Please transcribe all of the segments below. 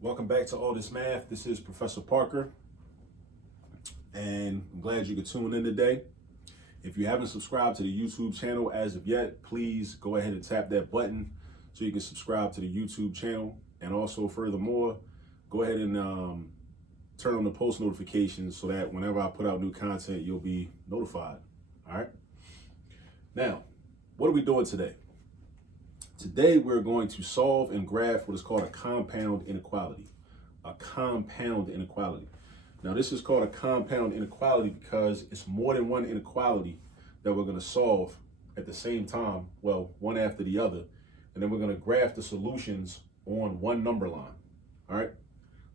Welcome back to All This Math. This is Professor Parker, and I'm glad you could tune in today. If you haven't subscribed to the YouTube channel as of yet, please go ahead and tap that button so you can subscribe to the YouTube channel. And also, furthermore, go ahead and turn on the post notifications so that whenever I put out new content, you'll be notified. All right. Now, what are we doing today? Today, we're going to solve and graph what is called a compound inequality. A compound inequality. Now, this is called a compound inequality because it's more than one inequality that we're going to solve at the same time, well, one after the other, and then we're going to graph the solutions on one number line. All right?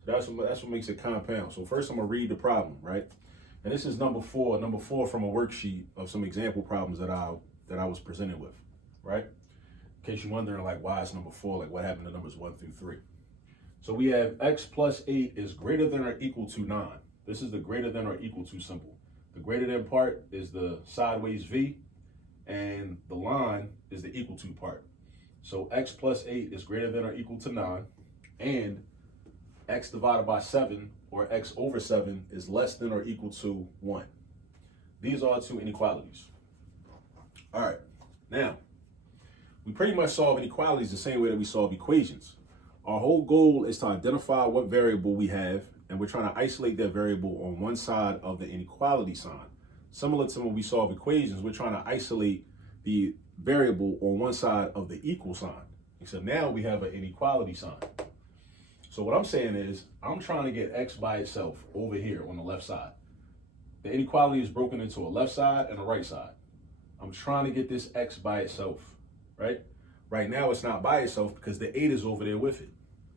So that's what makes it compound. So first, I'm going to read the problem, right? And this is number four from a worksheet of some example problems that I was presented with, right? In case you're wondering, like, why is number 4, like, what happened to numbers 1 through 3? So we have x plus 8 is greater than or equal to 9. This is the greater than or equal to symbol. The greater than part is the sideways V, and the line is the equal to part. So x plus 8 is greater than or equal to 9, and x divided by 7, or x over 7, is less than or equal to 1. These are two inequalities. All right, now, we pretty much solve inequalities the same way that we solve equations. Our whole goal is to identify what variable we have, and we're trying to isolate that variable on one side of the inequality sign. Similar to when we solve equations, we're trying to isolate the variable on one side of the equal sign. Except now we have an inequality sign. So what I'm saying is, I'm trying to get x by itself over here on the left side. The inequality is broken into a left side and a right side. I'm trying to get this x by itself. Right? Right now it's not by itself because the 8 is over there with it.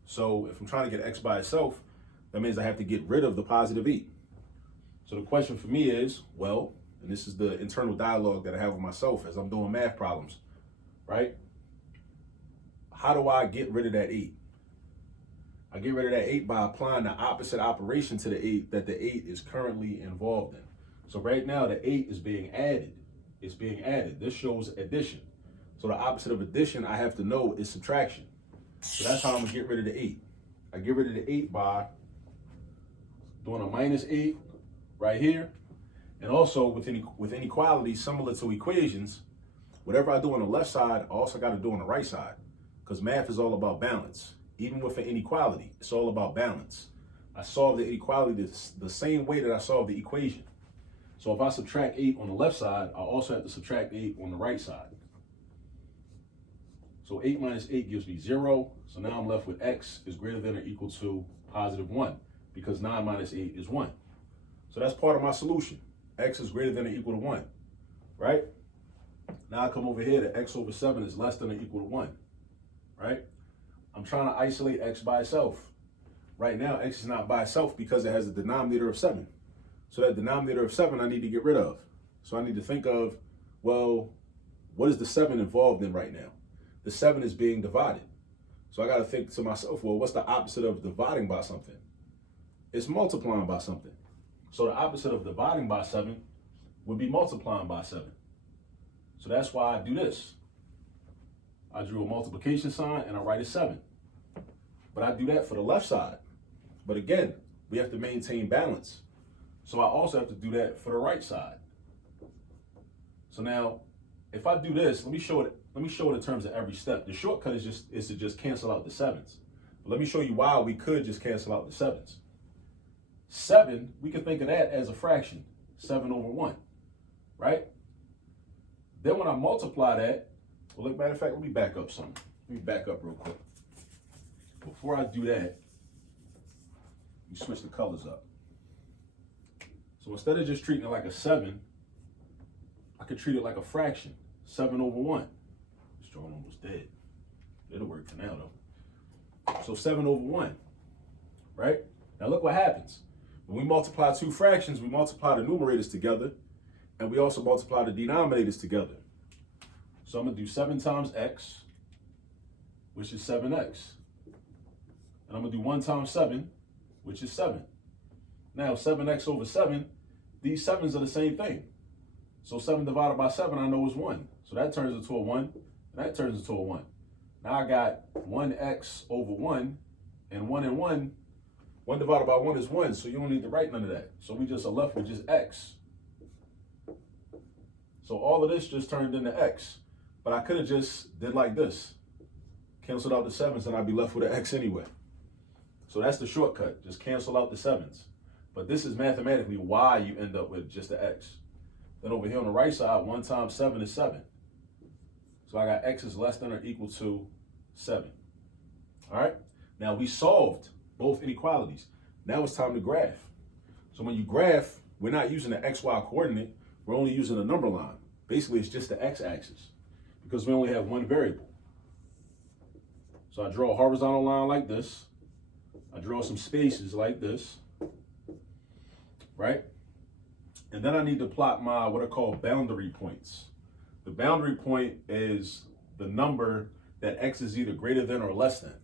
So if I'm trying to get x by itself, that means I have to get rid of the positive 8. So the question for me is, well, and this is the internal dialogue that I have with myself as I'm doing math problems, right? How do I get rid of that 8? I get rid of that 8 by applying the opposite operation to the 8 that the 8 is currently involved in. So right now the 8 is being added. It's being added. This shows addition. So the opposite of addition, I have to know, is subtraction. So that's how I'm going to get rid of the 8. I get rid of the 8 by doing a minus 8 right here. And also with inequalities similar to equations, whatever I do on the left side, I also got to do on the right side. Because math is all about balance. Even with an inequality, it's all about balance. I solve the inequality the same way that I solve the equation. So if I subtract 8 on the left side, I also have to subtract 8 on the right side. So 8 minus 8 gives me 0. So now I'm left with x is greater than or equal to positive 1 because 9 minus 8 is 1. So that's part of my solution. X is greater than or equal to 1, right? Now I come over here to x over 7 is less than or equal to 1, right? I'm trying to isolate x by itself. Right now, x is not by itself because it has a denominator of 7. So that denominator of 7 I need to get rid of. So I need to think of, well, what is the 7 involved in right now? The 7 is being divided. So I got to think to myself, well, what's the opposite of dividing by something? It's multiplying by something. So the opposite of dividing by 7 would be multiplying by 7. So that's why I do this. I drew a multiplication sign and I write a 7. But I do that for the left side. But again, we have to maintain balance. So I also have to do that for the right side. So now, if I do this, let me show it in terms of every step. The shortcut is to just cancel out the 7s. But let me show you why we could just cancel out the 7s. 7, we can think of that as a fraction, 7 over 1, right? Then when I multiply that, well, matter of fact, let me back up something. Let me back up real quick. Before I do that, you switch the colors up. So instead of just treating it like a 7, I could treat it like a fraction, 7 over 1. This drawing almost dead. It'll work for now, though. So 7 over 1, right? Now look what happens. When we multiply two fractions, we multiply the numerators together, and we also multiply the denominators together. So I'm going to do 7 times x, which is 7x. And I'm going to do 1 times 7, which is 7. Now 7x over 7, these 7s are the same thing. So 7 divided by 7 I know is 1. So that turns into a 1, and that turns into a 1. Now I got 1x over 1 And 1 divided by 1 is 1, so you don't need to write none of that. So we just are left with just x. So all of this just turned into x. But I could have just did like this. Canceled out the 7s and I'd be left with an x anyway. So that's the shortcut. Just cancel out the 7s. But this is mathematically why you end up with just the x. Then over here on the right side, 1 times 7 is 7. So I got x is less than or equal to 7. All right? Now we solved both inequalities. Now it's time to graph. So when you graph, we're not using the xy coordinate. We're only using a number line. Basically, it's just the x-axis because we only have one variable. So I draw a horizontal line like this. I draw some spaces like this, right? And then I need to plot my what are called boundary points. The boundary point is the number that x is either greater than or less than.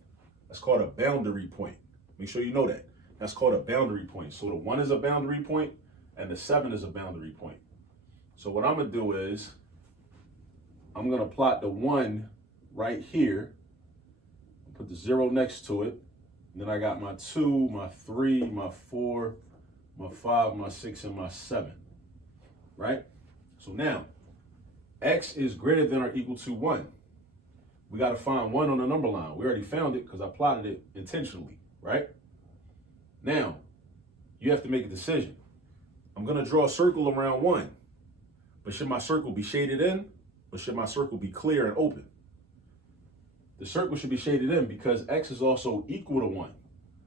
That's called a boundary point. Make sure you know that. That's called a boundary point. So the 1 is a boundary point and the 7 is a boundary point. So what I'm gonna do is I'm gonna plot the 1 right here, put the 0 next to it, and then I got my 2, my 3, my 4, my 5, my 6, and my 7, right? So now, x is greater than or equal to 1. We gotta find 1 on the number line. We already found it because I plotted it intentionally, right? Now, you have to make a decision. I'm gonna draw a circle around 1, but should my circle be shaded in or should my circle be clear and open? The circle should be shaded in because x is also equal to 1.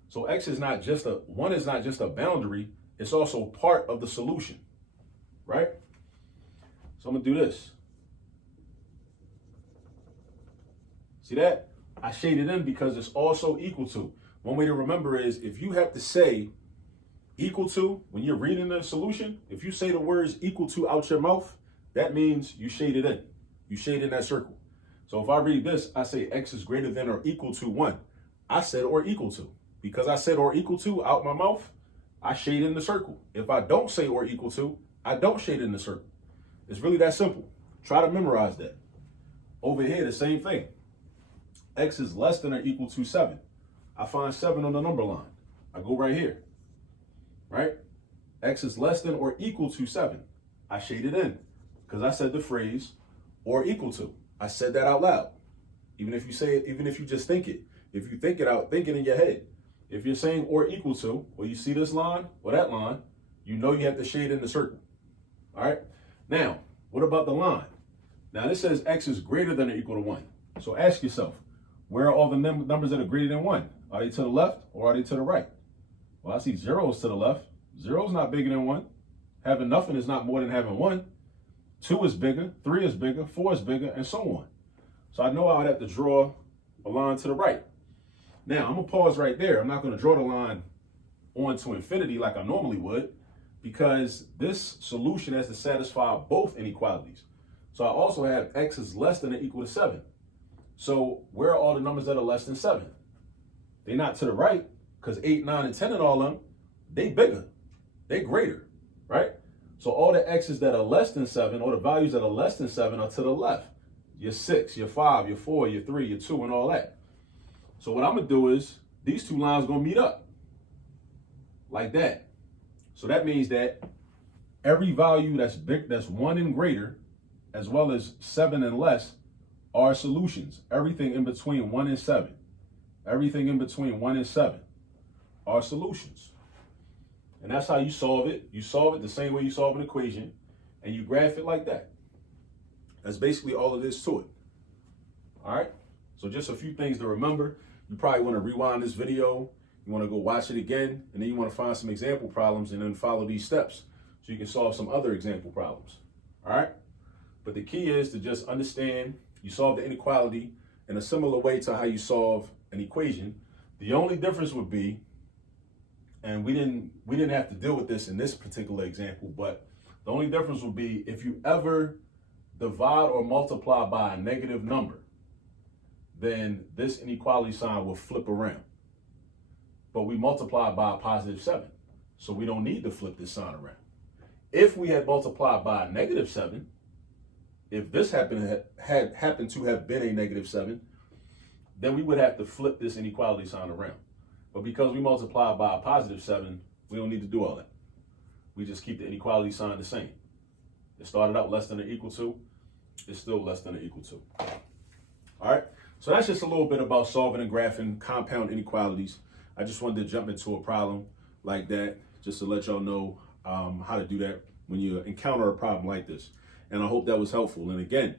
So x is not just 1 is not just a boundary, it's also part of the solution, right? So I'm gonna do this. See that? I shaded in because it's also equal to. One way to remember is if you have to say equal to, when you're reading the solution, if you say the words equal to out your mouth, that means you shaded in. You shade in that circle. So if I read this, I say x is greater than or equal to 1. I said or equal to. Because I said or equal to out my mouth, I shade in the circle. If I don't say or equal to, I don't shade in the circle. It's really that simple. Try to memorize that. Over here, the same thing. X is less than or equal to 7. I find 7 on the number line. I go right here, right? X is less than or equal to 7. I shade it in because I said the phrase or equal to. I said that out loud. Even if you say it, even if you just think it, if you think it out, think it in your head. If you're saying or equal to, or you see this line or that line, you know you have to shade in the circle. All right. Now, what about the line? Now this says x is greater than or equal to 1. So ask yourself, where are all the numbers that are greater than 1? Are they to the left or are they to the right? Well, I see 0 is to the left. 0 is not bigger than 1. Having nothing is not more than having 1. 2 is bigger, 3 is bigger, 4 is bigger, and so on. So I know I would have to draw a line to the right. Now, I'm going to pause right there. I'm not going to draw the line on to infinity like I normally would, because this solution has to satisfy both inequalities. So I also have x is less than or equal to 7. So where are all the numbers that are less than 7? They're not to the right, because 8, 9, and 10 and all of them, they bigger. They greater, right? So all the x's that are less than 7, or the values that are less than 7 are to the left. Your 6, your 5, your 4, your 3, your 2, and all that. So what I'm going to do is, these two lines are going to meet up. Like that. So that means that every value that's big, that's 1 and greater, as well as 7 and less, are solutions. Everything in between 1 and 7. Everything in between 1 and 7 are solutions. And that's how you solve it. You solve it the same way you solve an equation, and you graph it like that. That's basically all it is to it. All right? So just a few things to remember. You probably want to rewind this video. You want to go watch it again, and then you want to find some example problems and then follow these steps so you can solve some other example problems. All right? But the key is to just understand you solve the inequality in a similar way to how you solve an equation. The only difference would be, and we didn't have to deal with this in this particular example, but the only difference would be if you ever divide or multiply by a negative number, then this inequality sign will flip around. But we multiply by a positive 7, so we don't need to flip this sign around. If we had multiplied by a negative 7, if this happened to have been a negative 7, then we would have to flip this inequality sign around. But because we multiply by a positive 7, we don't need to do all that. We just keep the inequality sign the same. It started out less than or equal to. It's still less than or equal to. All right. So that's just a little bit about solving and graphing compound inequalities. I just wanted to jump into a problem like that just to let y'all know how to do that when you encounter a problem like this. And I hope that was helpful. And again,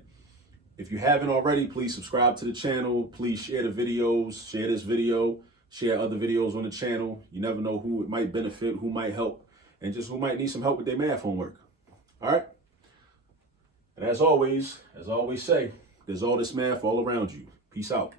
if you haven't already, please subscribe to the channel. Please share the videos, share this video, share other videos on the channel. You never know who it might benefit, who might help, and just who might need some help with their math homework. All right. And as always say, there's all this math all around you. Peace out.